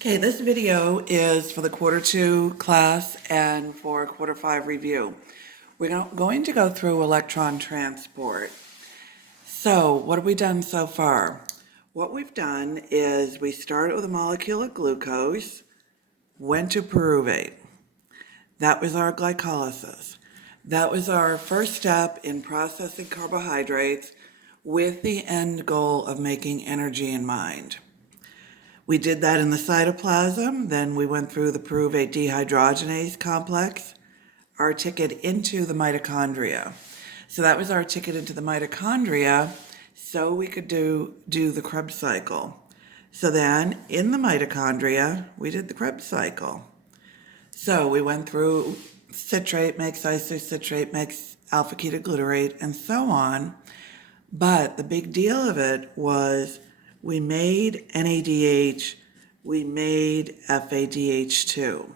Okay, this video is for the quarter two class and for quarter five review. We're going to go through electron transport. So what have we done so far? What we've done is we started with a molecule of glucose, went to pyruvate. That was our glycolysis. That was our first step in processing carbohydrates with the end goal of making energy in mind. We did that in the cytoplasm, then we went through the pyruvate dehydrogenase complex, our ticket into the mitochondria. So that was our ticket into the mitochondria so we could do the Krebs cycle. So then in the mitochondria, we did the Krebs cycle. So we went through citrate makes isocitrate makes alpha ketoglutarate and so on. But the big deal of it was we made NADH, we made FADH2.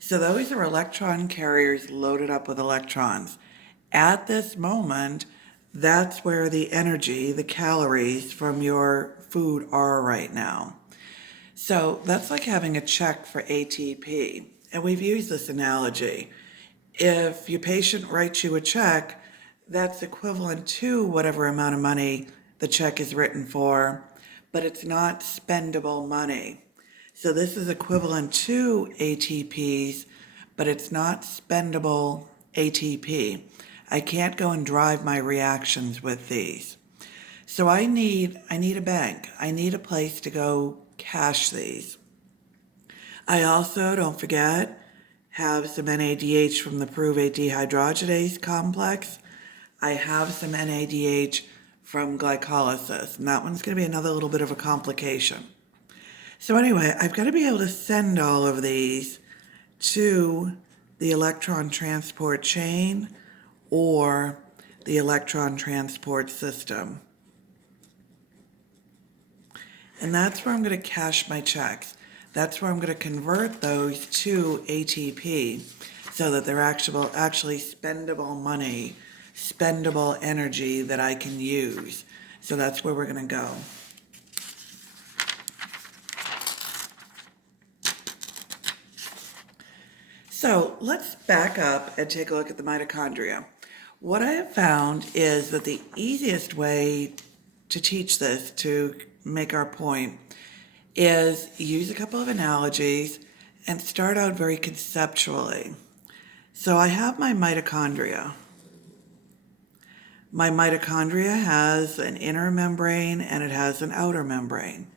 So those are electron carriers loaded up with electrons. At this moment, that's where the energy, the calories from your food are right now. So that's like having a check for ATP. And we've used this analogy. If your patient writes you a check, that's equivalent to whatever amount of money the check is written for, but it's not spendable money. So this is equivalent to ATPs, but it's not spendable ATP. I can't go and drive my reactions with these. So I need a bank. I need a place to go cache these. I also, don't forget, have some NADH from the pyruvate dehydrogenase complex. I have some NADH from glycolysis, and that one's going to be another little bit of a complication. So anyway, I've got to be able to send all of these to the electron transport chain or the electron transport system. And that's where I'm going to cache my checks. That's where I'm going to convert those to ATP so that they're actually spendable money, spendable energy that I can use. So that's where we're going to go. So let's back up and take a look at the mitochondria. What I have found is that the easiest way to teach this, to make our point, is use a couple of analogies and start out very conceptually. So I have my mitochondria. My mitochondria has an inner membrane and it has an outer membrane.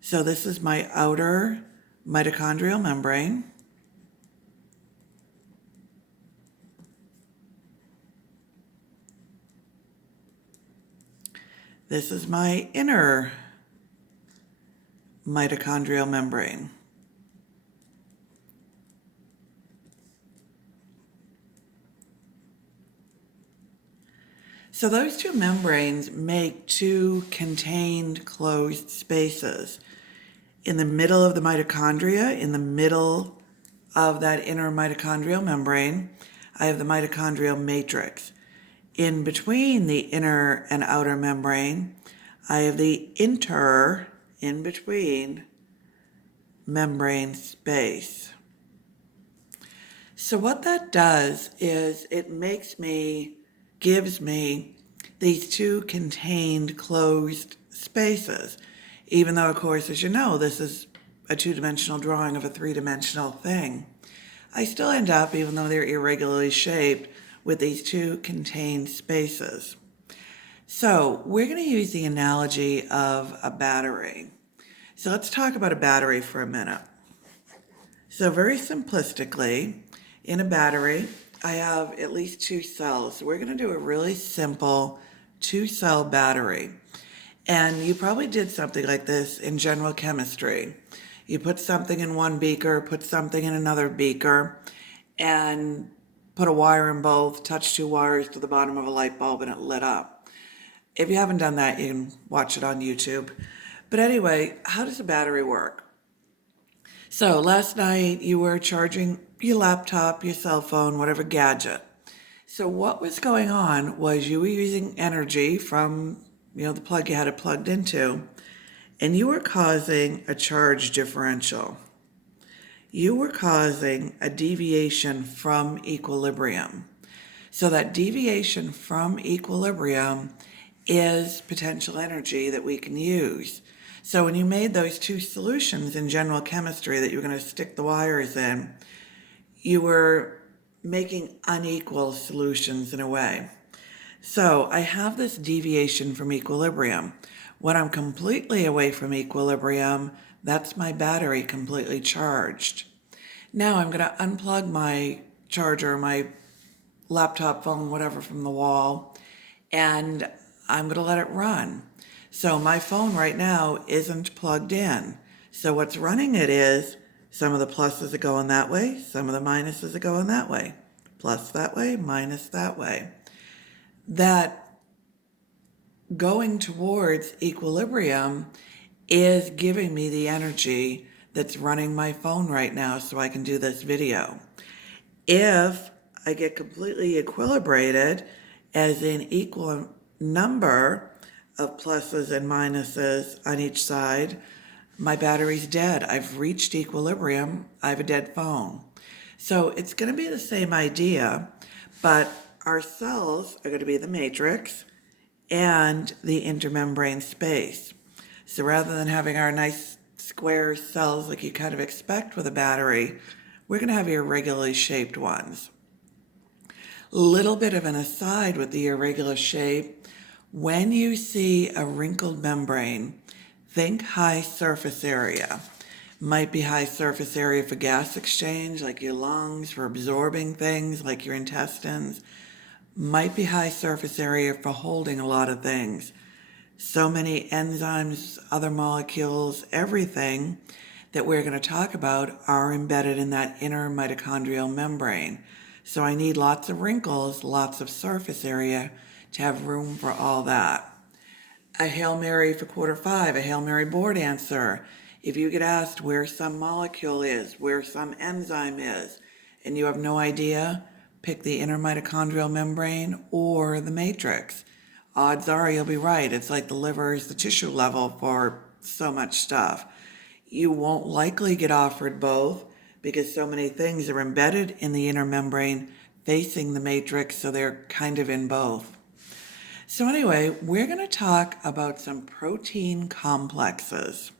So this is my outer mitochondrial membrane. This is my inner mitochondrial membrane. So those two membranes make two contained closed spaces. In the middle of the mitochondria, in the middle of that inner mitochondrial membrane, I have the mitochondrial matrix. In between the inner and outer membrane, I have the in between membrane space. So what that does is it gives me these two contained closed spaces. Even though, of course, as you know, this is a two-dimensional drawing of a three-dimensional thing. I still end up, even though they're irregularly shaped, with these two contained spaces. So we're going to use the analogy of a battery. So let's talk about a battery for a minute. So very simplistically, in a battery, I have at least two cells. So we're going to do a really simple two-cell battery. And you probably did something like this in general chemistry. You put something in one beaker, put something in another beaker, and put a wire in both, touch two wires to the bottom of a light bulb, and it lit up. If you haven't done that, you can watch it on YouTube. But anyway, how does a battery work? So last night you were charging your laptop, your cell phone, whatever gadget. So what was going on was you were using energy from the plug you had it plugged into, and you were causing a charge differential. You were causing a deviation from equilibrium. So that deviation from equilibrium is potential energy that we can use. So when you made those two solutions in general chemistry that you were going to stick the wires in, you were making unequal solutions in a way. So I have this deviation from equilibrium. When I'm completely away from equilibrium, that's my battery completely charged. Now I'm going to unplug my charger, my laptop, phone, whatever from the wall, and I'm going to let it run. So my phone right now isn't plugged in. So what's running it is some of the pluses are going that way, some of the minuses are going that way. Plus that way, minus that way. That going towards equilibrium is giving me the energy that's running my phone right now so I can do this video. If I get completely equilibrated, as in equal number of pluses and minuses on each side, my battery's dead. I've reached equilibrium. I have a dead phone. So it's going to be the same idea, but our cells are going to be the matrix and the intermembrane space. So rather than having our nice square cells like you kind of expect with a battery, we're going to have irregularly shaped ones. Little bit of an aside with the irregular shape. When you see a wrinkled membrane, think high surface area. Might be high surface area for gas exchange, like your lungs, for absorbing things, like your intestines. Might be high surface area for holding a lot of things. So many enzymes, other molecules, everything that we're going to talk about are embedded in that inner mitochondrial membrane. So I need lots of wrinkles, lots of surface area to have room for all that. A Hail Mary for quarter five, a Hail Mary board answer. If you get asked where some molecule is, where some enzyme is, and you have no idea, pick the inner mitochondrial membrane or the matrix. Odds are you'll be right. It's like the liver is the tissue level for so much stuff. You won't likely get offered both because so many things are embedded in the inner membrane facing the matrix, so they're kind of in both. So anyway, we're going to talk about some protein complexes.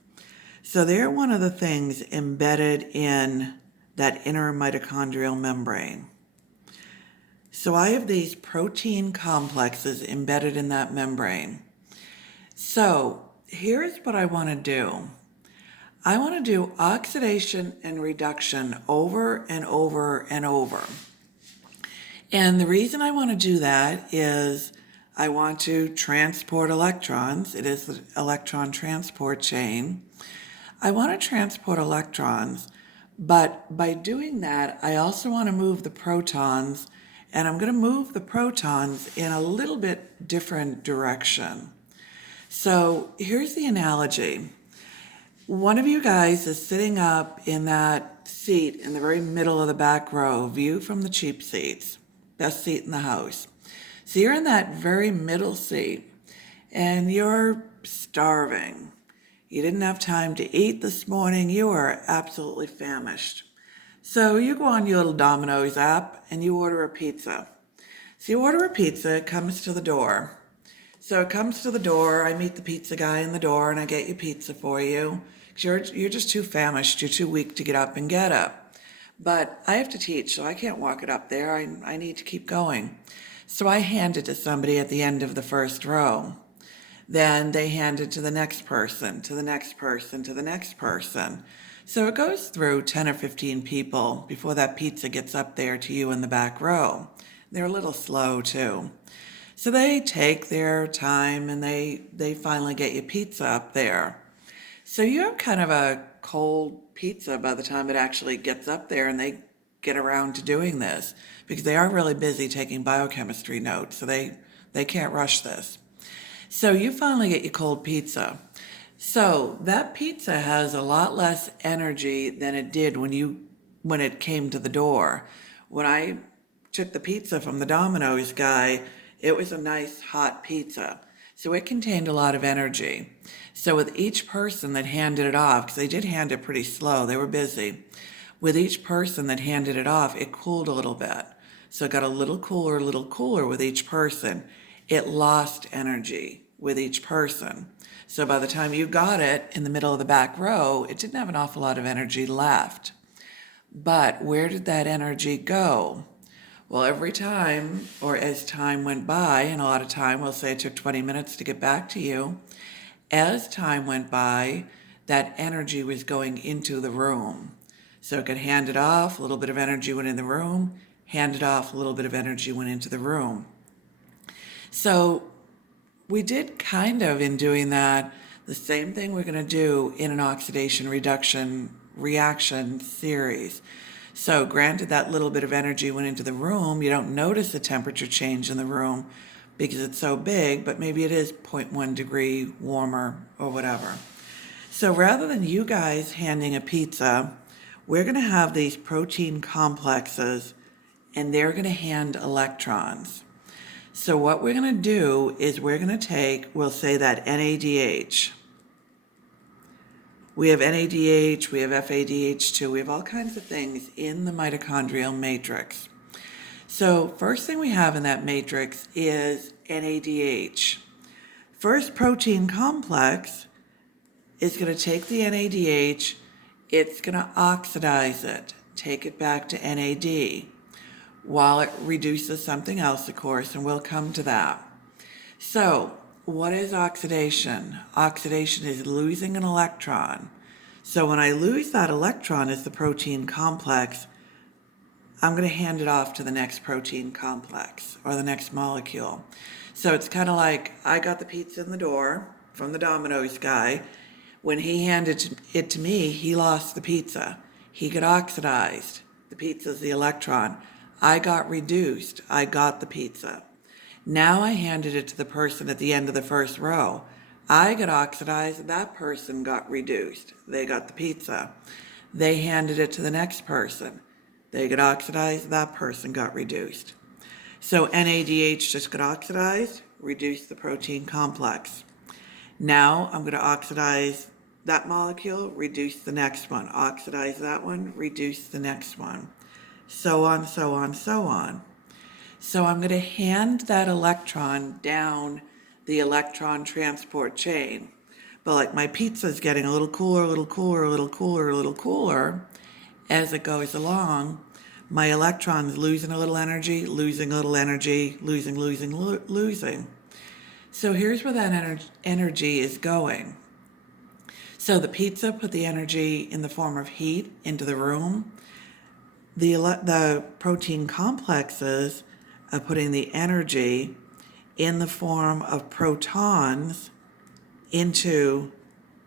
So they're one of the things embedded in that inner mitochondrial membrane. So I have these protein complexes embedded in that membrane. So here's what I want to do. I want to do oxidation and reduction over and over and over. And the reason I want to do that is I want to transport electrons. It is the electron transport chain. I want to transport electrons, but by doing that, I also want to move the protons, and I'm going to move the protons in a little bit different direction. So here's the analogy. One of you guys is sitting up in that seat in the very middle of the back row, view from the cheap seats, best seat in the house. So you're in that very middle seat and you're starving. You didn't have time to eat this morning. You are absolutely famished. So you go on your little Domino's app and you order a pizza. So you order a pizza, it comes to the door. So it comes to the door, I meet the pizza guy in the door and I get your pizza for you. You're just too famished, you're too weak to get up and get up. But I have to teach, so I can't walk it up there, I need to keep going. So I hand it to somebody at the end of the first row. Then they hand it to the next person, to the next person, to the next person. So it goes through 10 or 15 people before that pizza gets up there to you in the back row. They're a little slow too. So they take their time and they finally get your pizza up there. So you have kind of a cold pizza by the time it actually gets up there and they get around to doing this because they are really busy taking biochemistry notes, so they can't rush this. So you finally get your cold pizza. So that pizza has a lot less energy than it did when it came to the door. When I took the pizza from the Domino's guy, it was a nice hot pizza. So it contained a lot of energy. So with each person that handed it off, because they did hand it pretty slow, they were busy. With each person that handed it off, it cooled a little bit. So it got a little cooler with each person. It lost energy with each person. So by the time you got it in the middle of the back row, it didn't have an awful lot of energy left. But where did that energy go? Well, every time, or as time went by, and a lot of time, we'll say it took 20 minutes to get back to you, as time went by, that energy was going into the room. So it got handed off, a little bit of energy went in the room, handed off, a little bit of energy went into the room. So we did kind of, in doing that, the same thing we're going to do in an oxidation reduction reaction series. So granted, that little bit of energy went into the room, you don't notice the temperature change in the room because it's so big, but maybe it is 0.1 degree warmer or whatever. So rather than you guys handing a pizza, we're going to have these protein complexes and they're going to hand electrons. So what we're going to do is we're going to take, we'll say that NADH. We have NADH, we have FADH2, we have all kinds of things in the mitochondrial matrix. So first thing we have in that matrix is NADH. First protein complex is going to take the NADH, it's going to oxidize it, take it back to NAD, while it reduces something else, of course, and we'll come to that. So what is oxidation? Oxidation is losing an electron. So when I lose that electron as the protein complex, I'm going to hand it off to the next protein complex or the next molecule. So it's kind of like I got the pizza in the door from the Domino's guy. When he handed it to me, he lost the pizza. He got oxidized. The pizza's the electron. I got reduced. I got the pizza. Now I handed it to the person at the end of the first row. I got oxidized. That person got reduced. They got the pizza. They handed it to the next person. They got oxidized. That person got reduced. So NADH just got oxidized, reduced the protein complex. Now I'm going to oxidize that molecule, reduce the next one. Oxidize that one, reduce the next one. So on, so on, so on. So I'm going to hand that electron down the electron transport chain. But like my pizza is getting a little cooler, a little cooler, a little cooler, a little cooler as it goes along. My electron's losing a little energy, losing a little energy, losing. So here's where that energy is going. So the pizza put the energy in the form of heat into the room. The protein complexes are putting the energy in the form of protons into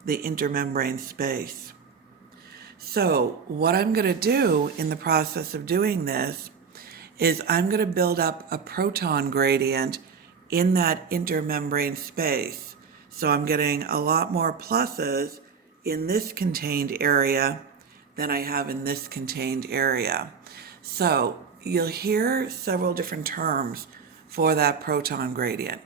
the intermembrane space. So what I'm going to do in the process of doing this is I'm going to build up a proton gradient in that intermembrane space. So I'm getting a lot more pluses in this contained area than I have in this contained area. So you'll hear several different terms for that proton gradient.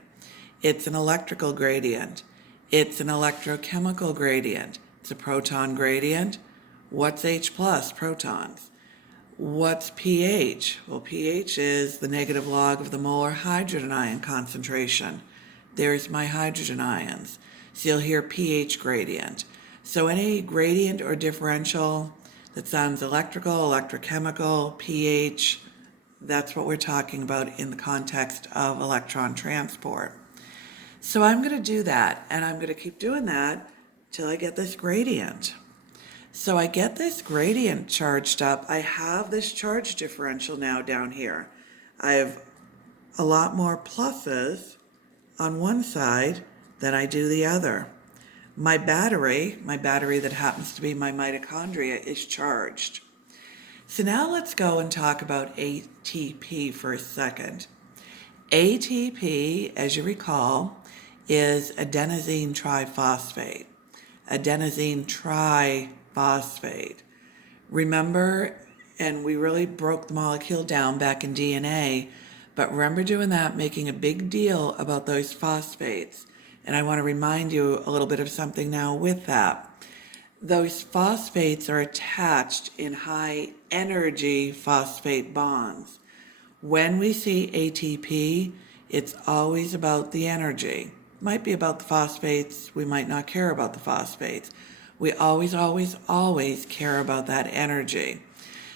It's an electrical gradient. It's an electrochemical gradient. It's a proton gradient. What's H plus? Protons. What's pH? Well, pH is the negative log of the molar hydrogen ion concentration. There's my hydrogen ions. So you'll hear pH gradient. So any gradient or differential that sounds electrical, electrochemical, pH, that's what we're talking about in the context of electron transport. So I'm going to do that, and I'm going to keep doing that till I get this gradient. So I get this gradient charged up. I have this charge differential now down here. I have a lot more pluses on one side than I do the other. My battery that happens to be my mitochondria, is charged. So now let's go and talk about ATP for a second. ATP, as you recall, is adenosine triphosphate. Adenosine triphosphate. Remember, and we really broke the molecule down back in DNA, but remember doing that, making a big deal about those phosphates. And I want to remind you a little bit of something now with that. Those phosphates are attached in high energy phosphate bonds. When we see ATP, it's always about the energy. Might be about the phosphates, we might not care about the phosphates. We always, always, always care about that energy.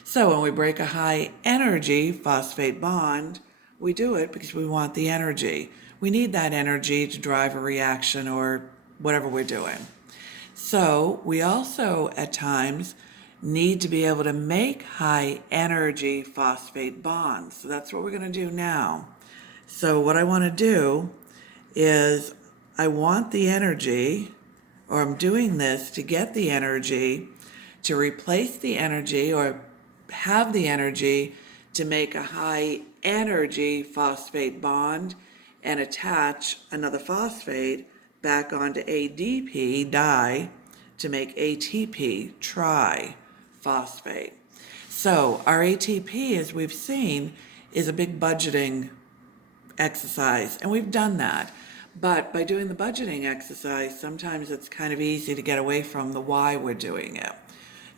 So when we break a high energy phosphate bond, we do it because we want the energy. We need that energy to drive a reaction or whatever we're doing. So we also at times need to be able to make high energy phosphate bonds. So that's what we're going to do now. So what I want to do is I want the energy, or I'm doing this to get the energy, to replace the energy or have the energy to make a high energy phosphate bond and attach another phosphate back onto ADP, di, to make ATP, triphosphate. So our ATP, as we've seen, is a big budgeting exercise, and we've done that. But by doing the budgeting exercise, sometimes it's kind of easy to get away from the why we're doing it.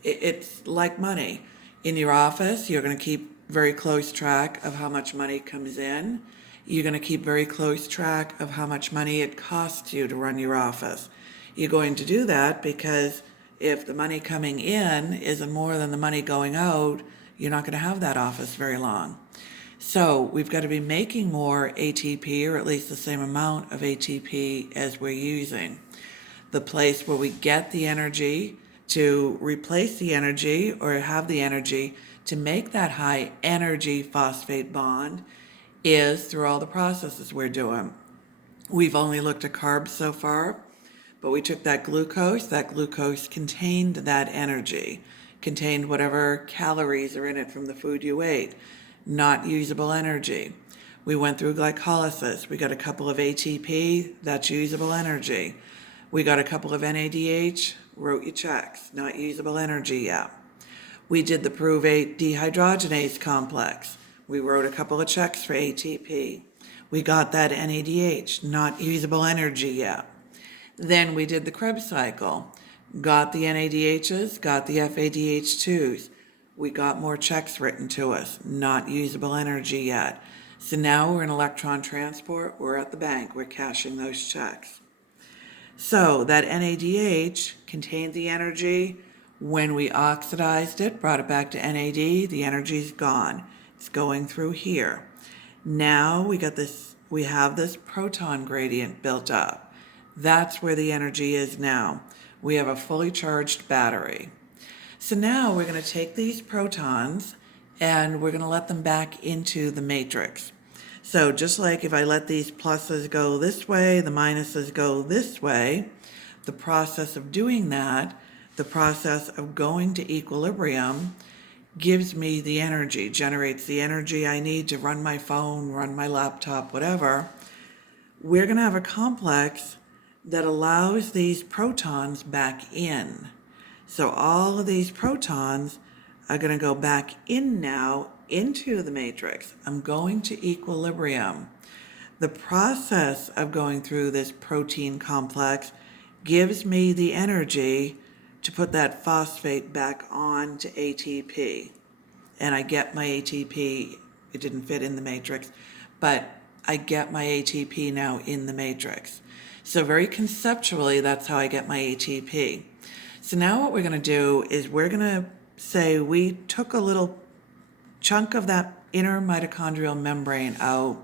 It's like money. In your office, you're going to keep very close track of how much money comes in. You're going to keep very close track of how much money it costs you to run your office. You're going to do that because if the money coming in isn't more than the money going out, you're not going to have that office very long. So we've got to be making more ATP, or at least the same amount of ATP as we're using. The place where we get the energy to replace the energy or have the energy to make that high energy phosphate bond is through all the processes we're doing. We've only looked at carbs so far, but we took that glucose contained that energy, contained whatever calories are in it from the food you ate, not usable energy. We went through glycolysis. We got a couple of ATP, that's usable energy. We got a couple of NADH, wrote your checks, not usable energy yet. We did the pyruvate dehydrogenase complex. We wrote a couple of checks for ATP. We got that NADH, not usable energy yet. Then we did the Krebs cycle, got the NADHs, got the FADH2s. We got more checks written to us, not usable energy yet. So now we're in electron transport, we're at the bank, we're cashing those checks. So that NADH contained the energy. When we oxidized it, brought it back to NAD, the energy's gone. It's going through here. Now we have this proton gradient built up. That's where the energy is now. We have a fully charged battery. So now we're going to take these protons and we're going to let them back into the matrix. So just like if I let these pluses go this way, the minuses go this way, the process of doing that, the process of going to equilibrium, gives me the energy, generates the energy I need to run my phone, run my laptop, whatever. We're going to have a complex that allows these protons back in. So all of these protons are going to go back in now into the matrix. I'm going to equilibrium. The process of going through this protein complex gives me the energy to put that phosphate back on to ATP. And I get my ATP, it didn't fit in the matrix, but I get my ATP now in the matrix. So very conceptually, that's how I get my ATP. So now what we're going to do is we're going to say we took a little chunk of that inner mitochondrial membrane out,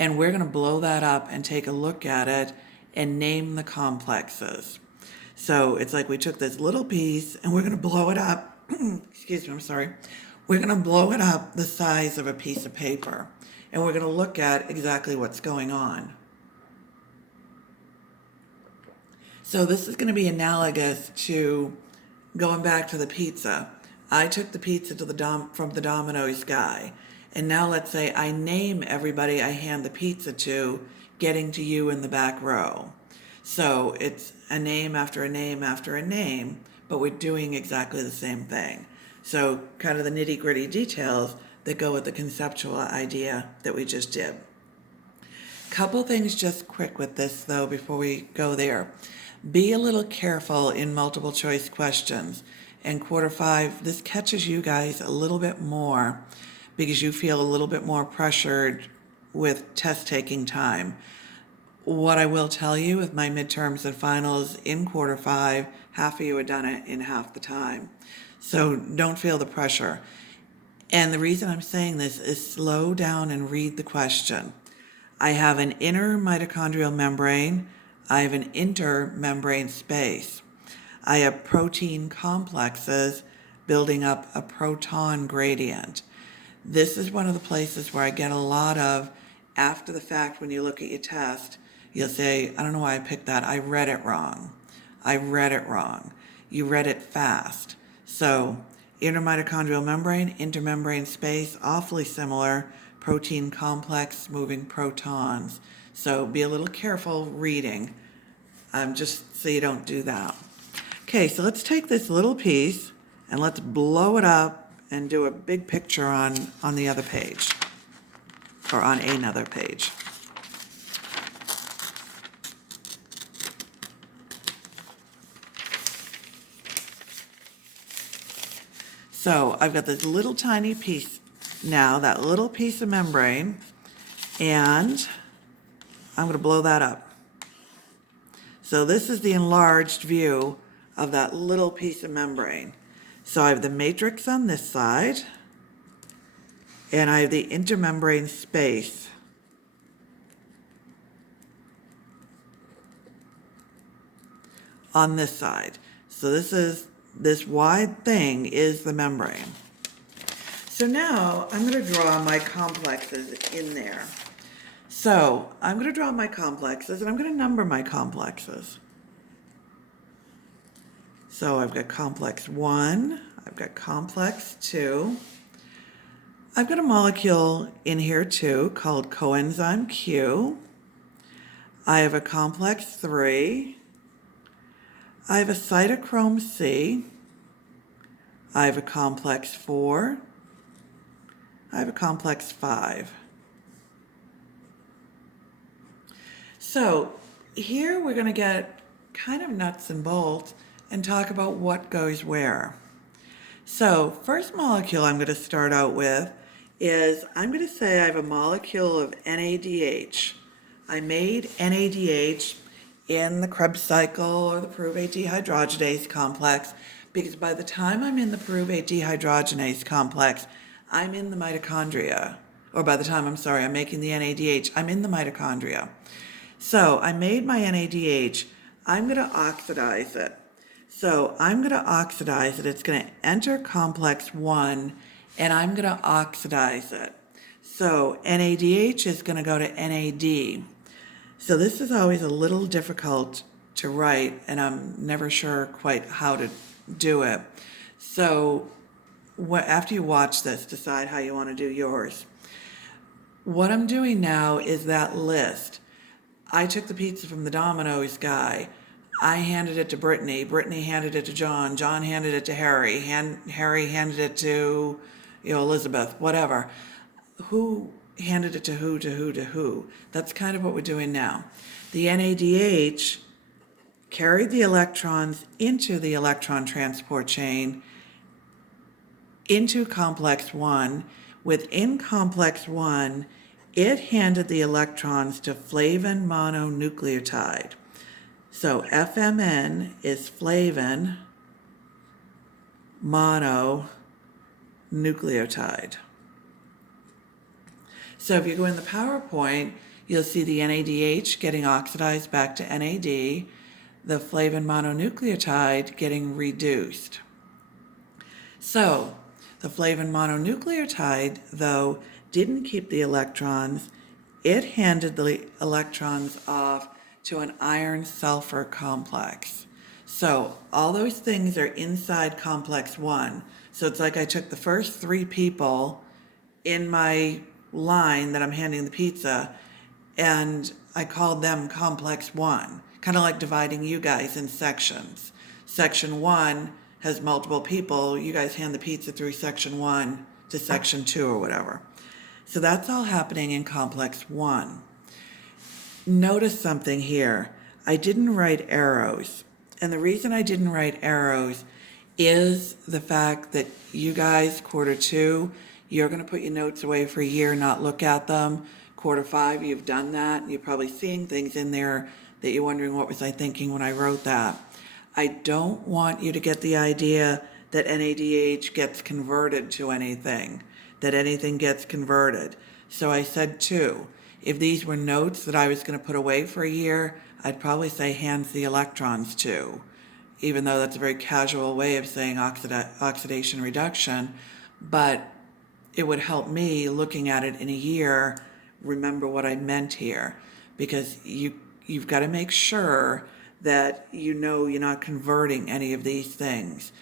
and we're going to blow that up and take a look at it and name the complexes. So it's like we took this little piece and we're going to blow it up. Excuse me, I'm sorry. We're going to blow it up the size of a piece of paper, and we're going to look at exactly what's going on. So this is going to be analogous to going back to the pizza. I took the pizza to from the Domino's guy, and now let's say I name everybody I hand the pizza to, getting to you in the back row. So it's a name after a name after a name, but we're doing exactly the same thing. So kind of the nitty-gritty details that go with the conceptual idea that we just did. Couple things just quick with this though before we go there. Be a little careful in multiple choice questions. In quarter five, this catches you guys a little bit more because you feel a little bit more pressured with test taking time. What I will tell you with my midterms and finals in quarter five, half of you have done it in half the time. So don't feel the pressure. And the reason I'm saying this is slow down and read the question. I have an inner mitochondrial membrane. I have an intermembrane space. I have protein complexes building up a proton gradient. This is one of the places where I get a lot of, after the fact, when you look at your test, you'll say, I don't know why I picked that. I read it wrong. I read it wrong. You read it fast. So intermitochondrial membrane, intermembrane space, awfully similar. Protein complex, moving protons. So be a little careful reading, just so you don't do that. Okay, so let's take this little piece and let's blow it up and do a big picture on the other page, or on another page. So I've got this little tiny piece now, that little piece of membrane, and I'm going to blow that up. So this is the enlarged view of that little piece of membrane. So I have the matrix on this side, and I have the intermembrane space. On this side. So this wide thing is the membrane. So now I'm going to draw my complexes in there. So I'm going to draw my complexes and I'm going to number my complexes. So I've got complex 1, I've got complex 2. I've got a molecule in here too called coenzyme Q. I have a complex 3. I have a cytochrome C. I have a complex 4. I have a complex 5. So here we're going to get kind of nuts and bolts and talk about what goes where. So first molecule I'm going to start out with is, I'm going to say I have a molecule of NADH. I made NADH in the Krebs cycle or the pyruvate dehydrogenase complex, because by the time I'm in the pyruvate dehydrogenase complex, I'm in the mitochondria. Or by the time, I'm making the NADH, I'm in the mitochondria. So I made my NADH. I'm going to oxidize it. So I'm going to oxidize it. It's going to enter complex 1, and I'm going to oxidize it. So NADH is going to go to NAD. So this is always a little difficult to write, and I'm never sure quite how to do it. So after you watch this, decide how you want to do yours. What I'm doing now is that list. I took the pizza from the Domino's guy. I handed it to Brittany. Brittany handed it to John. John handed it to Harry. Harry handed it to, Elizabeth, whatever. Who handed it to who, to who, to who? That's kind of what we're doing now. The NADH carried the electrons into the electron transport chain into complex 1. Within complex 1, it handed the electrons to flavin mononucleotide. So FMN is flavin mononucleotide. So if you go in the PowerPoint, you'll see the NADH getting oxidized back to NAD, the flavin mononucleotide getting reduced. So the flavin mononucleotide, though, didn't keep the electrons. It handed the electrons off to an iron-sulfur complex. So all those things are inside complex 1. So it's like I took the first 3 people in my line that I'm handing the pizza, and I called them complex 1, kind of like dividing you guys in sections. Section 1 has multiple people. You guys hand the pizza through section 1 to section 2 or whatever. So that's all happening in complex 1. Notice something here. I didn't write arrows. And the reason I didn't write arrows is the fact that you guys, quarter two, you're going to put your notes away for a year, not look at them. Quarter five, you've done that. You're probably seeing things in there that you're wondering, what was I thinking when I wrote that? I don't want you to get the idea that NADH gets converted to anything, that anything gets converted. So I said two. If these were notes that I was going to put away for a year, I'd probably say hands the electrons to, even though that's a very casual way of saying oxidation reduction. But it would help me, looking at it in a year, remember what I meant here, because you've got to make sure that you know you're not converting any of these things.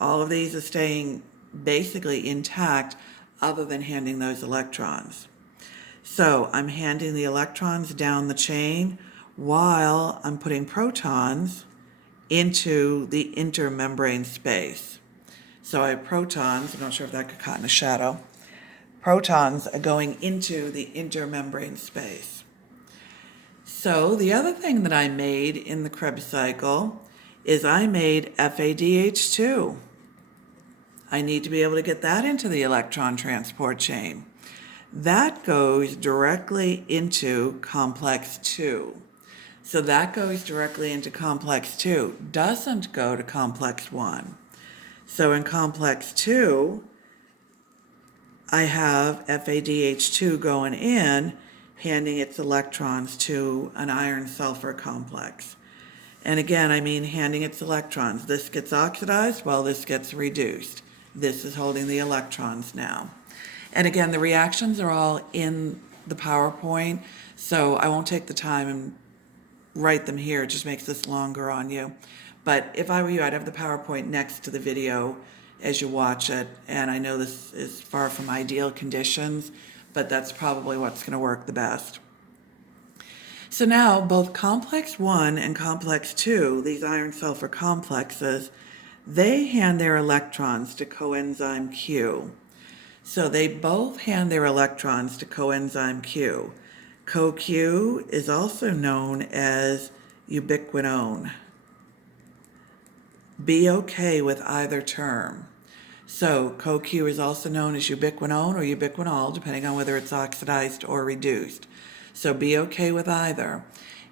All of these are staying basically intact other than handing those electrons. So I'm handing the electrons down the chain while I'm putting protons into the intermembrane space. So I have protons, I'm not sure if that got caught in the shadow. Protons are going into the intermembrane space. So the other thing that I made in the Krebs cycle is I made FADH2. I need to be able to get that into the electron transport chain. That goes directly into complex 2. So that goes directly into complex 2, doesn't go to complex 1. So in complex 2, I have FADH2 going in, handing its electrons to an iron-sulfur complex. And again, I mean handing its electrons. This gets oxidized while this gets reduced. This is holding the electrons now. And again, the reactions are all in the PowerPoint, so I won't take the time and write them here. It just makes this longer on you. But if I were you, I'd have the PowerPoint next to the video as you watch it. And I know this is far from ideal conditions, but that's probably what's going to work the best. So now both complex 1 and complex 2, these iron-sulfur complexes, they hand their electrons to coenzyme Q. So they both hand their electrons to coenzyme Q. CoQ is also known as ubiquinone. Be okay with either term. So CoQ is also known as ubiquinone or ubiquinol, depending on whether it's oxidized or reduced. So be okay with either.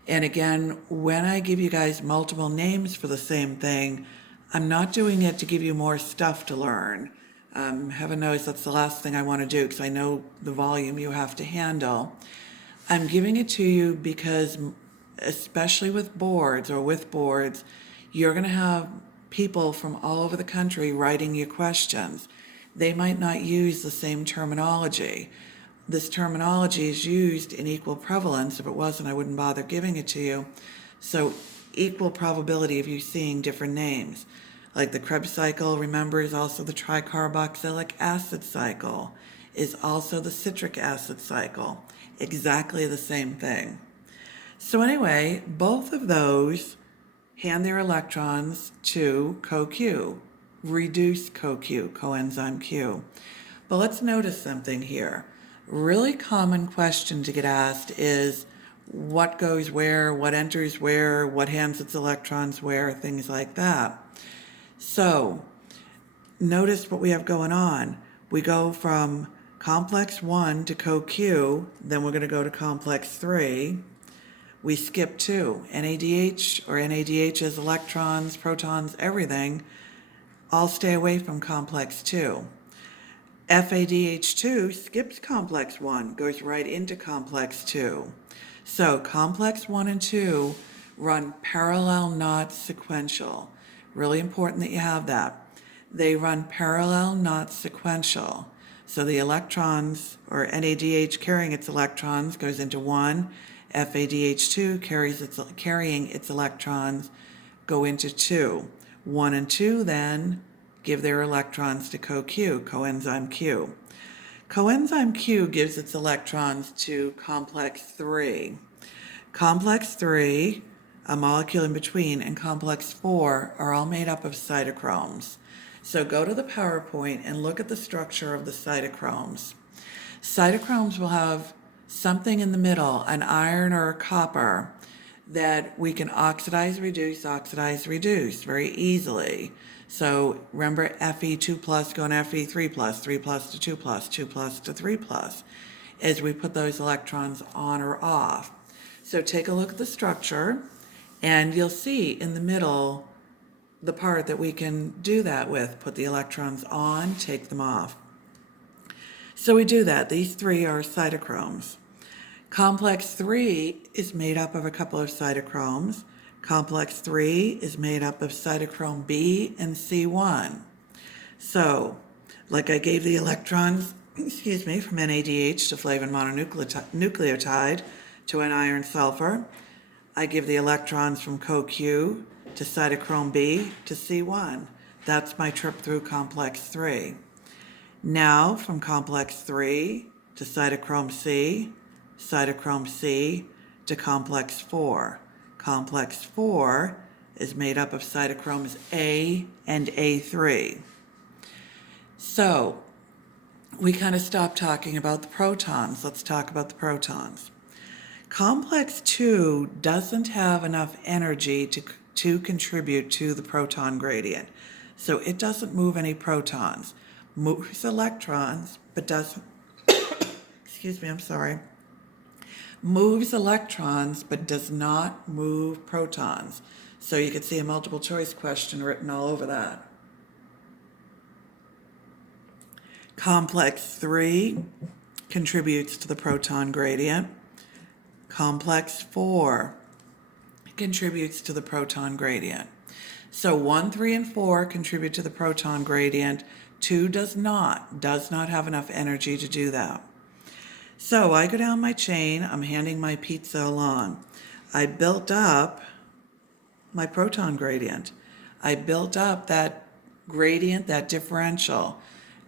And again, when I give you guys multiple names for the same thing, I'm not doing it to give you more stuff to learn. Heaven knows that's the last thing I want to do, because I know the volume you have to handle. I'm giving it to you because, especially with boards, you're going to have people from all over the country writing you questions. They might not use the same terminology. This terminology is used in equal prevalence. If it wasn't, I wouldn't bother giving it to you. So equal probability of you seeing different names. Like the Krebs cycle, remember, is also the tricarboxylic acid cycle, is also the citric acid cycle. Exactly the same thing. So anyway, both of those hand their electrons to CoQ, reduce CoQ, coenzyme Q. But let's notice something here. Really common question to get asked is what goes where, what enters where, what hands its electrons where, things like that. So notice what we have going on. We go from complex 1 to CoQ, then we're going to go to complex 3. We skip 2. NADH or NADH's electrons, protons, everything, all stay away from complex 2. FADH2 skips complex 1, goes right into complex 2. So complex 1 and 2 run parallel, not sequential. Really important that you have that. They run parallel, not sequential. So the electrons, or NADH carrying its electrons, goes into 1. FADH2 carrying its electrons go into 2. 1 and 2 then give their electrons to CoQ, coenzyme Q. Coenzyme Q gives its electrons to complex 3. Complex 3, a molecule in between, and complex 4 are all made up of cytochromes. So go to the PowerPoint and look at the structure of the cytochromes. Cytochromes will have something in the middle, an iron or a copper, that we can oxidize, reduce very easily. So remember Fe 2 plus going to Fe 3 plus, 3 plus to 2 plus, 2 plus to 3 plus, as we put those electrons on or off. So take a look at the structure, and you'll see in the middle the part that we can do that with. Put the electrons on, take them off. So we do that. These three are cytochromes. Complex 3 is made up of a couple of cytochromes. Complex 3 is made up of cytochrome B and C1. So, like I gave the electrons, from NADH to flavin mononucleotide to an iron sulfur, I give the electrons from CoQ to cytochrome B to C1. That's my trip through complex 3. Now, from complex 3 to cytochrome C to complex 4. Complex 4 is made up of cytochromes A and A3. So, we kind of stopped talking about the protons. Let's talk about the protons. Complex 2 doesn't have enough energy to contribute to the proton gradient. So it doesn't move any protons. Moves electrons, but doesn't, moves electrons, but does not move protons. So you can see a multiple choice question written all over that. Complex 3 contributes to the proton gradient. Complex 4 contributes to the proton gradient. So 1, 3, and 4 contribute to the proton gradient. 2 does not have enough energy to do that. So I go down my chain, I'm handing my pizza along. I built up my proton gradient. I built up that gradient, that differential,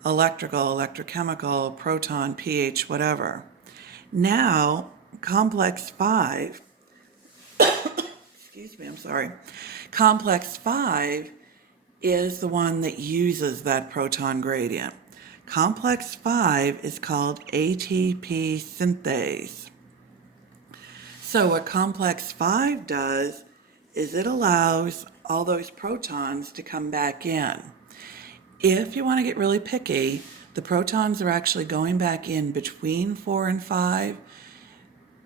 electrical, electrochemical, proton, pH, whatever. Now, complex 5, complex 5 is the one that uses that proton gradient. Complex 5 is called ATP synthase. So what complex 5 does is it allows all those protons to come back in. If you want to get really picky, the protons are actually going back in between 4 and 5.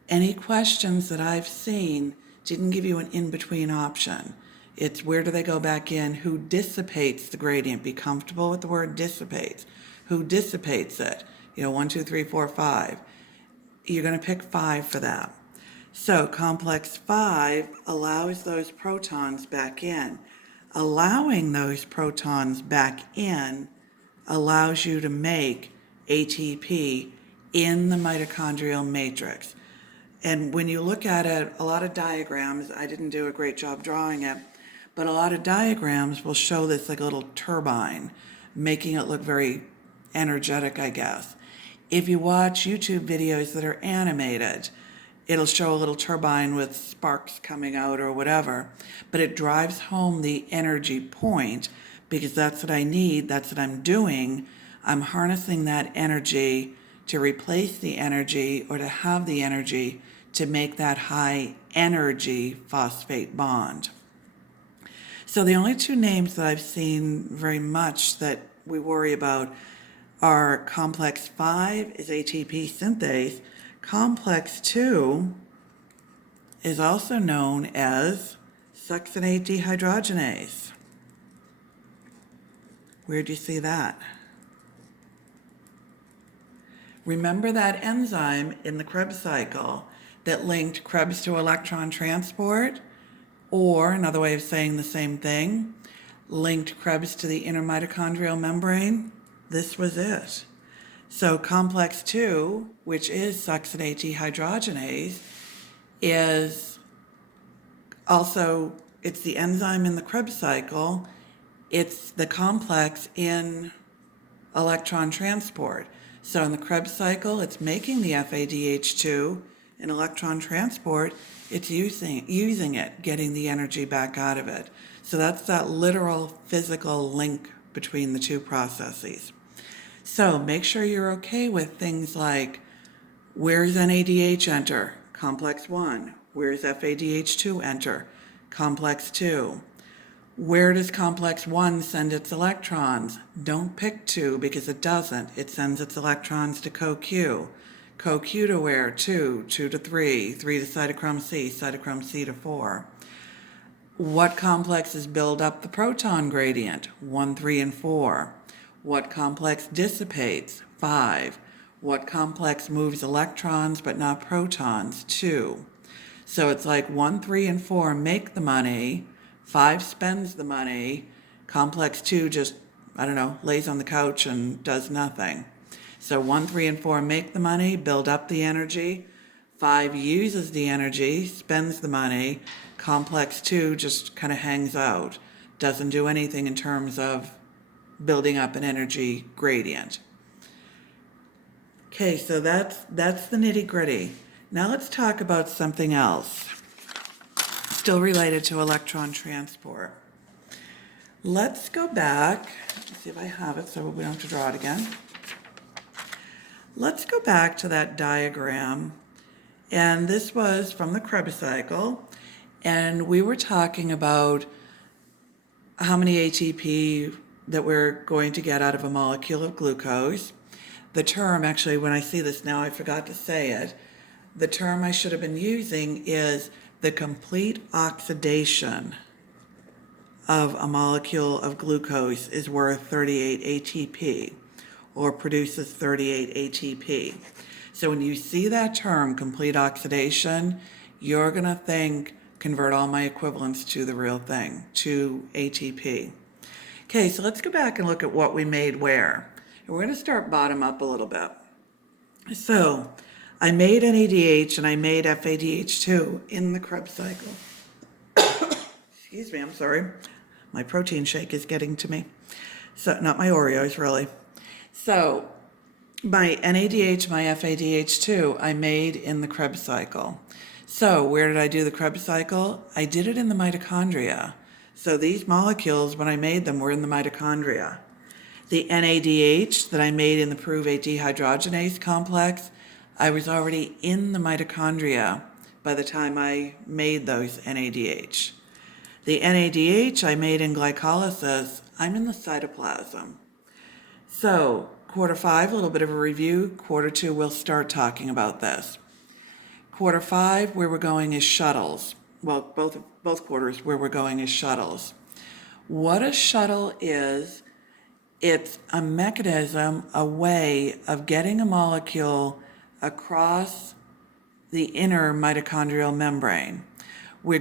Any questions that I've seen didn't give you an in-between option. It's where do they go back in, who dissipates the gradient. Be comfortable with the word dissipates. Who dissipates it? 1, 2, 3, 4, 5. You're going to pick 5 for that. So complex 5 allows those protons back in. Allowing those protons back in allows you to make ATP in the mitochondrial matrix. And when you look at it, a lot of diagrams, I didn't do a great job drawing it, but a lot of diagrams will show this like a little turbine, making it look very energetic, I guess. If you watch YouTube videos that are animated, it'll show a little turbine with sparks coming out or whatever, but it drives home the energy point because that's what I need, that's what I'm doing. I'm harnessing that energy to replace the energy or to have the energy to make that high energy phosphate bond. So the only two names that I've seen very much that we worry about are complex 5 is ATP synthase. Complex 2 is also known as succinate dehydrogenase. Where do you see that? Remember that enzyme in the Krebs cycle that linked Krebs to electron transport? Or, another way of saying the same thing, linked Krebs to the inner mitochondrial membrane? This was it. So complex 2, which is succinate dehydrogenase, is also, it's the enzyme in the Krebs cycle. It's the complex in electron transport. So in the Krebs cycle, it's making the FADH2. In electron transport, it's using it, getting the energy back out of it. So that's that literal physical link between the two processes. So make sure you're okay with things like Where's NADH enter? Complex 1. Where's FADH2 enter? Complex 2. Where does complex 1 send its electrons? Don't pick 2 because it doesn't. It sends its electrons to CoQ. CoQ to where? 2, 2 to 3, 3 to cytochrome C to 4. What complexes build up the proton gradient? 1, 3, and 4. What complex dissipates? 5. What complex moves electrons but not protons? 2. So it's like 1, 3, and 4 make the money, 5 spends the money, complex 2 just, lays on the couch and does nothing. So 1, 3, and 4 make the money, build up the energy, 5 uses the energy, spends the money, complex 2 just kind of hangs out, doesn't do anything in terms of building up an energy gradient. Okay, so that's the nitty-gritty. Now let's talk about something else, still related to electron transport. Let's go back, let's see if I have it so we don't have to draw it again. Let's go back to that diagram, and this was from the Krebs cycle, and we were talking about how many ATP that we're going to get out of a molecule of glucose. The term, actually, when I see this now, I forgot to say it. The term I should have been using is the complete oxidation of a molecule of glucose is worth 38 ATP or produces 38 ATP. So when you see that term, complete oxidation, you're going to think, convert all my equivalents to the real thing, to ATP. Okay, so let's go back and look at what we made where. And we're going to start bottom up a little bit. So I made NADH and I made FADH2 in the Krebs cycle. Excuse me, I'm sorry. My protein shake is getting to me. So, not my Oreos, really. So, my NADH, my FADH2, I made in the Krebs cycle. So, where did I do the Krebs cycle? I did it in the mitochondria. So, these molecules, when I made them, were in the mitochondria. The NADH that I made in the pyruvate dehydrogenase complex, I was already in the mitochondria by the time I made those NADH. The NADH I made in glycolysis, I'm in the cytoplasm. So, quarter 5, a little bit of a review. Quarter 2, we'll start talking about this. Quarter 5, where we're going is shuttles. Well, both quarters, where we're going is shuttles. What a shuttle is, it's a mechanism, a way of getting a molecule across the inner mitochondrial membrane. We're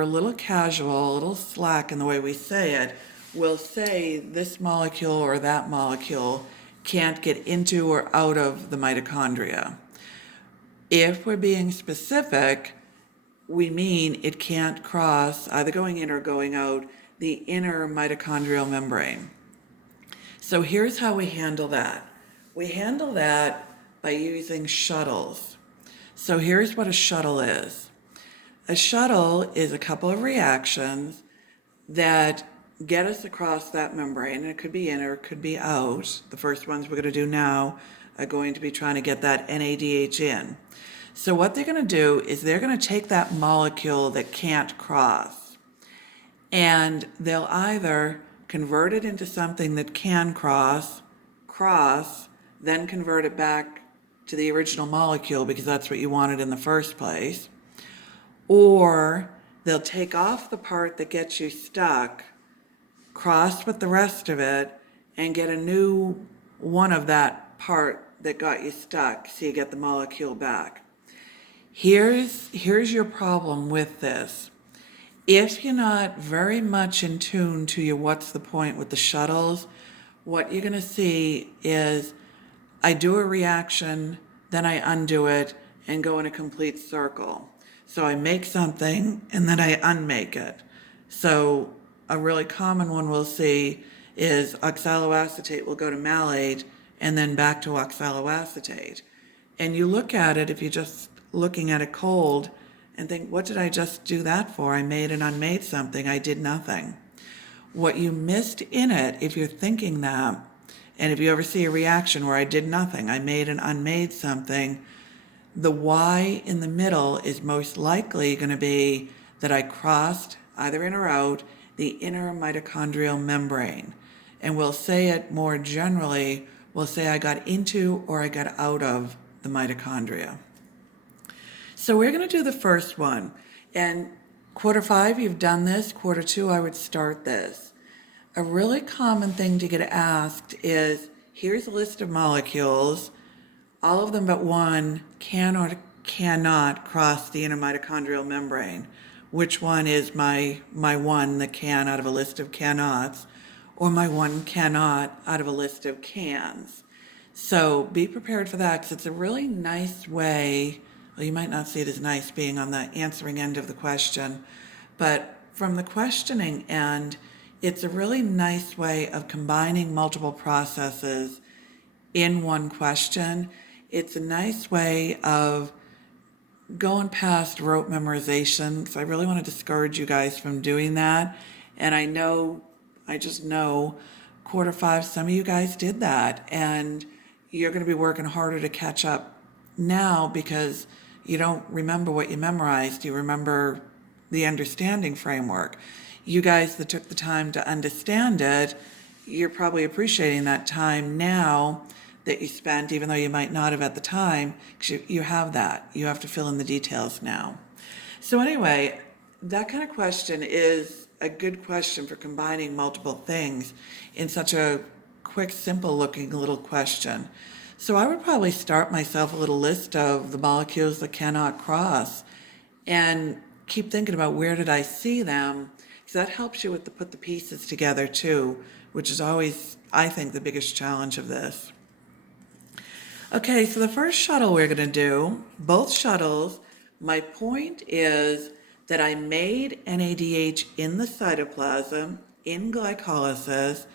a little casual, a little slack in the way we say it. We'll say this molecule or that molecule can't get into or out of the mitochondria. If we're being specific, we mean it can't cross, either going in or going out, the inner mitochondrial membrane. So here's how we handle that. We handle that by using shuttles. So here's what a shuttle is. A shuttle is a couple of reactions that get us across that membrane, and it could be in or it could be out. The first ones we're going to do now are going to be trying to get that NADH in. So what they're going to do is they're going to take that molecule that can't cross, and they'll either convert it into something that can cross, then convert it back to the original molecule because that's what you wanted in the first place, or they'll take off the part that gets you stuck, cross with the rest of it, and get a new one of that part that got you stuck so you get the molecule back. Here's your problem with this. If you're not very much in tune to your what's the point with the shuttles, what you're going to see is I do a reaction, then I undo it and go in a complete circle. So I make something and then I unmake it. So a really common one we'll see is oxaloacetate will go to malate and then back to oxaloacetate. And you look at it, if you're just looking at it cold, and think, what did I just do that for? I made and unmade something. I did nothing. What you missed in it, if you're thinking that, And if you ever see a reaction where I did nothing, I made and unmade something, the Y in the middle is most likely going to be that I crossed, either in or out, the inner mitochondrial membrane. And we'll say it more generally, we'll say I got into or I got out of the mitochondria. So we're going to do the first one. And quarter 5, you've done this. Quarter 2, I would start this. A really common thing to get asked is, here's a list of molecules. All of them but one can or cannot cross the inner mitochondrial membrane. Which one is my one that can out of a list of cannots, or my one cannot out of a list of cans? So be prepared for that, because it's a really nice way. Well, you might not see it as nice being on the answering end of the question, but from the questioning end, it's a really nice way of combining multiple processes in one question. It's a nice way of going past rote memorization. So I really want to discourage you guys from doing that. And I just know quarter 5, some of you guys did that. And you're going to be working harder to catch up now because you don't remember what you memorized. You remember the understanding framework. You guys that took the time to understand it, you're probably appreciating that time now that you spent, even though you might not have at the time, because you have that. You have to fill in the details now. So anyway, that kind of question is a good question for combining multiple things in such a quick, simple looking little question. So I would probably start myself a little list of the molecules that cannot cross and keep thinking about where did I see them, because that helps you with put the pieces together too, which is always, I think, the biggest challenge of this. Okay, so the first shuttle we're going to do, both shuttles, my point is that I made NADH in the cytoplasm, in glycolysis,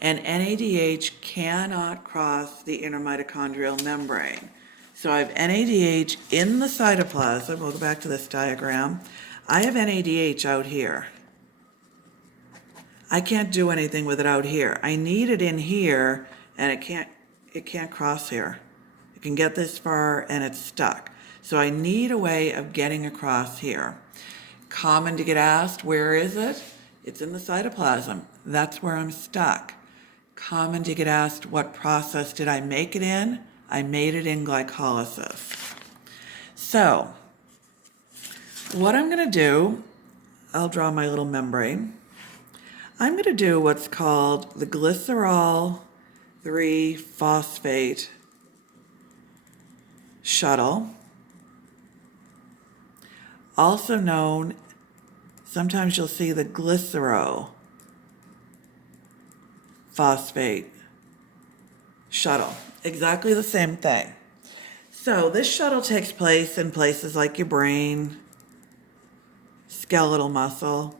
and NADH cannot cross the inner mitochondrial membrane. So I have NADH in the cytoplasm. We'll go back to this diagram. I have NADH out here. I can't do anything with it out here. I need it in here, and it can't cross here. It can get this far and it's stuck. So I need a way of getting across here. Common to get asked, where is it? It's in the cytoplasm. That's where I'm stuck. Common to get asked, what process did I make it in? I made it in glycolysis. So what I'm going to do, I'll draw my little membrane. I'm going to do what's called the glycerol 3-phosphate shuttle, also known, sometimes you'll see the glycerophosphate shuttle. Exactly the same thing. So this shuttle takes place in places like your brain, skeletal muscle,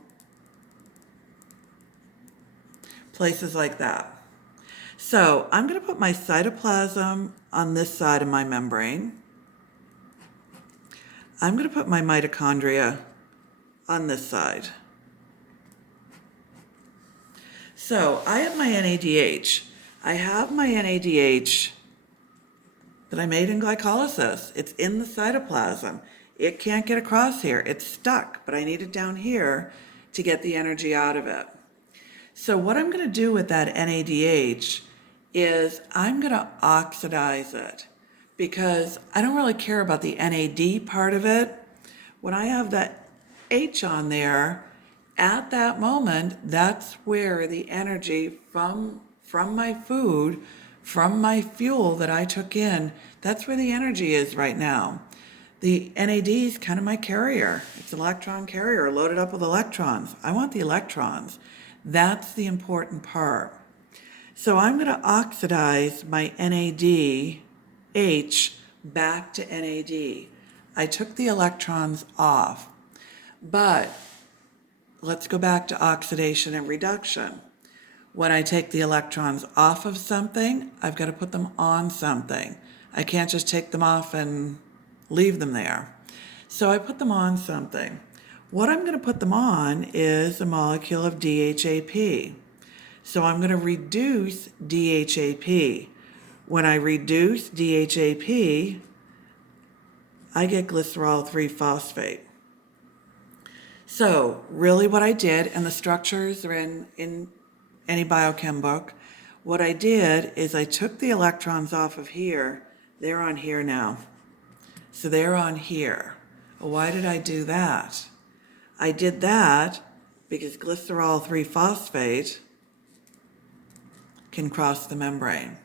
places like that. So I'm going to put my cytoplasm on this side of my membrane. I'm going to put my mitochondria on this side. So I have my NADH. I have my NADH that I made in glycolysis. It's in the cytoplasm. It can't get across here. It's stuck, but I need it down here to get the energy out of it. So what I'm going to do with that NADH is I'm going to oxidize it, because I don't really care about the NAD part of it. When I have that H on there, at that moment, that's where the energy from my food, from my fuel that I took in, that's where the energy is right now. The NAD is kind of my carrier. It's an electron carrier loaded up with electrons. I want the electrons. That's the important part. So I'm going to oxidize my NADH back to NAD. I took the electrons off, but let's go back to oxidation and reduction. When I take the electrons off of something, I've got to put them on something. I can't just take them off and leave them there. So I put them on something. What I'm going to put them on is a molecule of DHAP. So I'm going to reduce DHAP. When I reduce DHAP, I get glycerol 3-phosphate. So really what I did, and the structures are in any biochem book, what I did is I took the electrons off of here. They're on here now. So they're on here. Why did I do that? I did that because glycerol 3-phosphate can cross the membrane.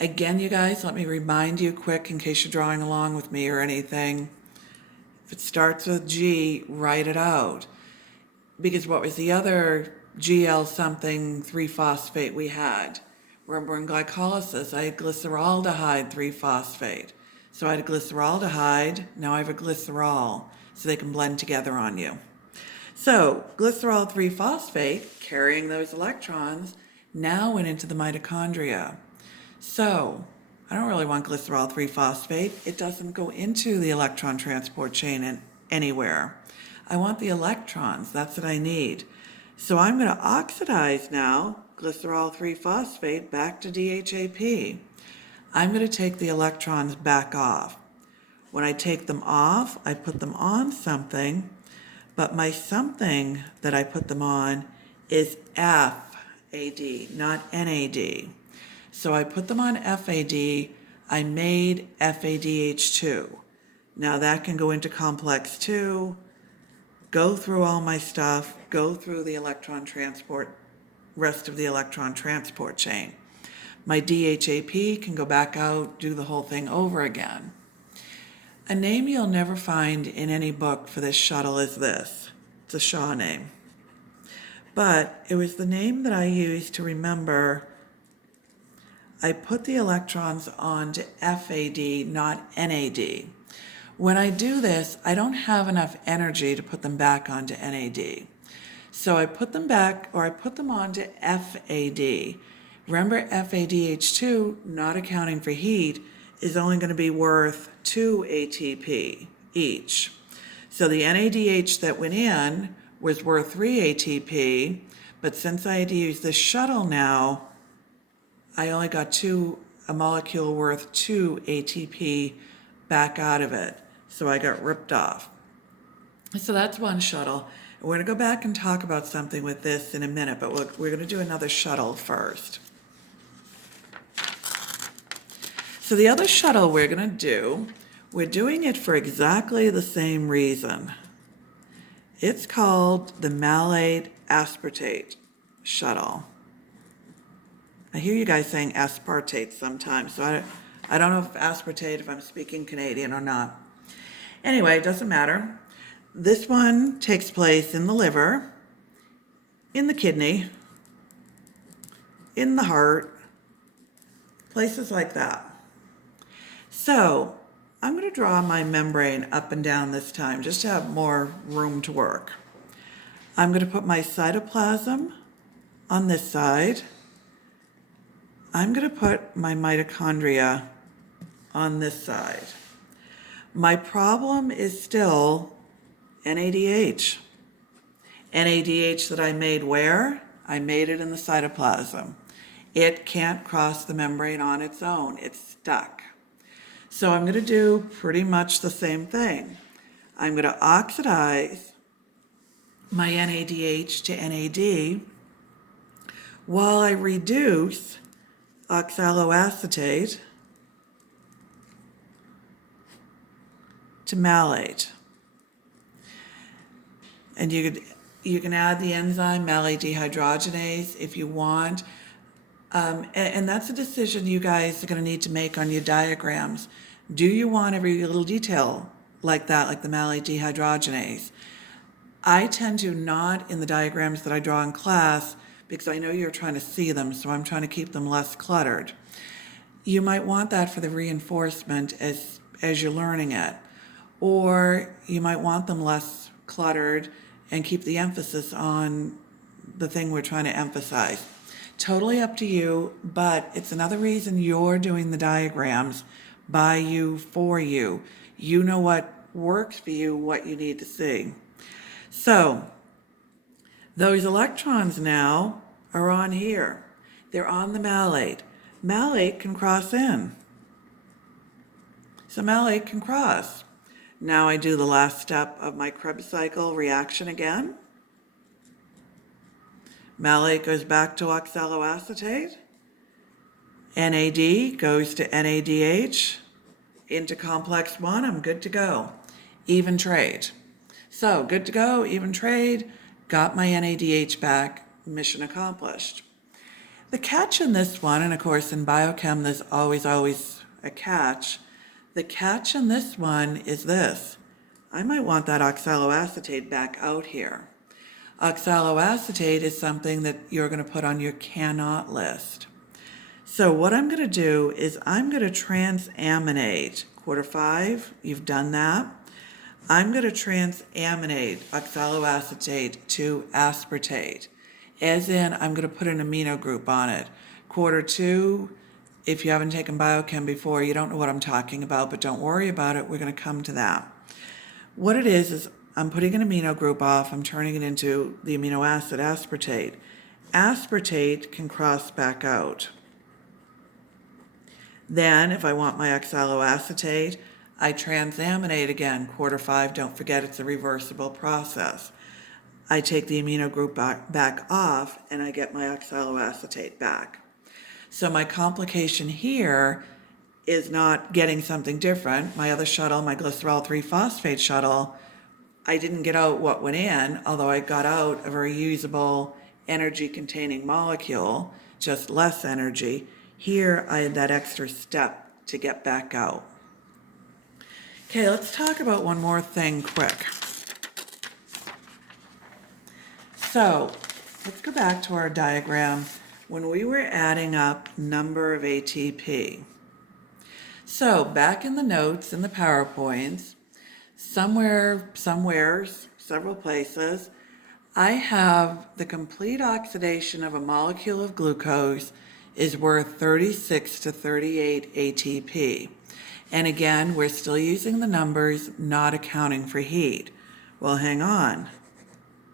Again, you guys, let me remind you quick in case you're drawing along with me or anything. If it starts with G, write it out. Because what was the other GL something 3-phosphate we had? Remember in glycolysis, I had glyceraldehyde 3-phosphate. So I had a glyceraldehyde, now I have a glycerol, so they can blend together on you. So glycerol 3-phosphate, carrying those electrons, now went into the mitochondria. So I don't really want glycerol 3-phosphate. It doesn't go into the electron transport chain anywhere. I want the electrons. That's what I need. So I'm going to oxidize now glycerol 3-phosphate back to DHAP. I'm going to take the electrons back off. When I take them off, I put them on something, but my something that I put them on is FAD, not NAD. So I put them on FAD, I made FADH2. Now that can go into complex 2, go through all my stuff, go through the electron transport, rest of the electron transport chain. My DHAP can go back out, do the whole thing over again. A name you'll never find in any book for this shuttle is this. It's a Shaw name. But it was the name that I used to remember I put the electrons onto FAD, not NAD. When I do this, I don't have enough energy to put them back onto NAD. So I put them back, or I put them onto FAD. Remember, FADH2, not accounting for heat, is only going to be worth 2 ATP each. So the NADH that went in was worth 3 ATP, but since I had to use the shuttle now, I only got a molecule worth 2 ATP back out of it. So I got ripped off. So that's one shuttle. We're going to go back and talk about something with this in a minute, but we're going to do another shuttle first. So the other shuttle we're going to do, we're doing it for exactly the same reason. It's called the malate aspartate shuttle. I hear you guys saying aspartate sometimes, so I don't know if aspartate, if I'm speaking Canadian or not. Anyway, it doesn't matter. This one takes place in the liver, in the kidney, in the heart, places like that. So I'm going to draw my membrane up and down this time just to have more room to work. I'm going to put my cytoplasm on this side. I'm going to put my mitochondria on this side. My problem is still NADH. NADH that I made where? I made it in the cytoplasm. It can't cross the membrane on its own. It's stuck. So I'm going to do pretty much the same thing. I'm going to oxidize my NADH to NAD while I reduce oxaloacetate to malate. And you can add the enzyme malate dehydrogenase if you want. And that's a decision you guys are going to need to make on your diagrams. Do you want every little detail like that, like the malate dehydrogenase? I tend to not in the diagrams that I draw in class because I know you're trying to see them, so I'm trying to keep them less cluttered. You might want that for the reinforcement as you're learning it. Or you might want them less cluttered and keep the emphasis on the thing we're trying to emphasize. Totally up to you, but it's another reason you're doing the diagrams by you, for you. You know what works for you, what you need to see. So those electrons now are on here. They're on the malate. Malate can cross in. So malate can cross. Now I do the last step of my Krebs cycle reaction again. Malate goes back to oxaloacetate. NAD goes to NADH into complex 1. I'm good to go. Even trade. So good to go, even trade, got my NADH back, mission accomplished. The catch in this one, and of course in biochem there's always a catch. The catch in this one is this. I might want that oxaloacetate back out here. Oxaloacetate is something that you're going to put on your cannot list. So what I'm going to do is I'm going to transaminate. Quarter 5, you've done that. I'm going to transaminate oxaloacetate to aspartate. As in, I'm going to put an amino group on it. Quarter 2, if you haven't taken biochem before, you don't know what I'm talking about, but don't worry about it. We're going to come to that. What it is I'm putting an amino group off. I'm turning it into the amino acid aspartate. Aspartate can cross back out. Then, if I want my oxaloacetate, I transaminate again. Quarter 5, don't forget it's a reversible process. I take the amino group back off and I get my oxaloacetate back. So my complication here is not getting something different. My other shuttle, my glycerol 3-phosphate shuttle, I didn't get out what went in, although I got out a very usable energy-containing molecule, just less energy. Here I had that extra step to get back out. Okay, let's talk about one more thing quick. So let's go back to our diagram when we were adding up number of ATP. So back in the notes in the PowerPoints, somewhere, several places, I have the complete oxidation of a molecule of glucose is worth 36 to 38 ATP. And again, we're still using the numbers, not accounting for heat. Well, hang on.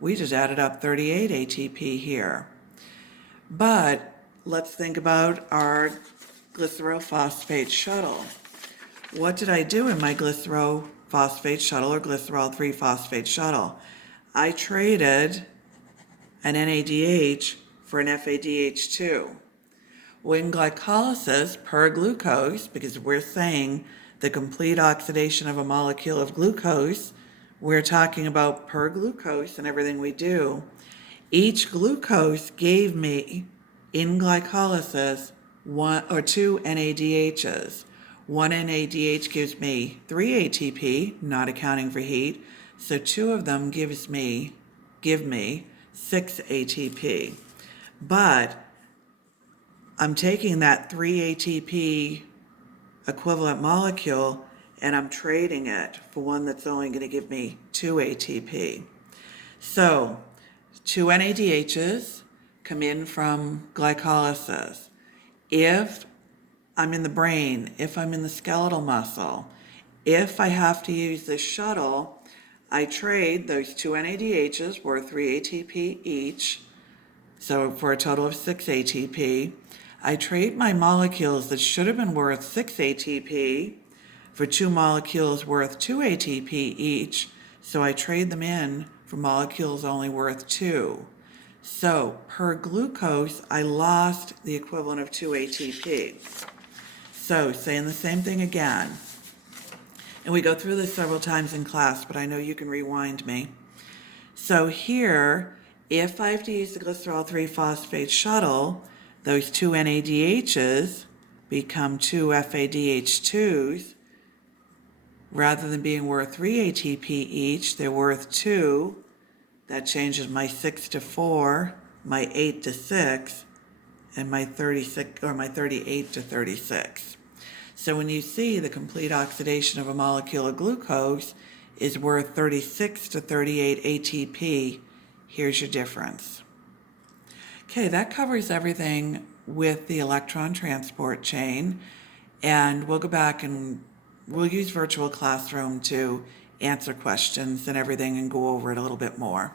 We just added up 38 ATP here. But let's think about our glycerophosphate shuttle. What did I do in my glycerophosphate shuttle or glycerol 3-phosphate shuttle? I traded an NADH for an FADH2. When glycolysis per glucose, because we're saying the complete oxidation of a molecule of glucose, we're talking about per glucose and everything we do. Each glucose gave me, in glycolysis, 1 or 2 NADHs. 1 NADH gives me 3 ATP, not accounting for heat, so 2 of them give me 6 ATP. But I'm taking that 3 ATP equivalent molecule and I'm trading it for one that's only going to give me 2 ATP. So 2 NADHs come in from glycolysis. If I'm in the brain, if I'm in the skeletal muscle, if I have to use this shuttle, I trade those 2 NADHs worth 3 ATP each, so for a total of 6 ATP. I trade my molecules that should have been worth 6 ATP for 2 molecules worth 2 ATP each, so I trade them in for molecules only worth 2. So per glucose, I lost the equivalent of 2 ATP. So saying the same thing again. And we go through this several times in class, but I know you can rewind me. So here, if I have to use the glycerol 3-phosphate shuttle, those 2 NADHs become 2 FADH2s. Rather than being worth 3 ATP each, they're worth 2. That changes my 6 to 4, my 8 to 6, and my 36 or my 38 to 36. So when you see the complete oxidation of a molecule of glucose is worth 36 to 38 ATP, here's your difference. Okay, that covers everything with the electron transport chain, and we'll go back and we'll use virtual classroom to answer questions and everything and go over it a little bit more.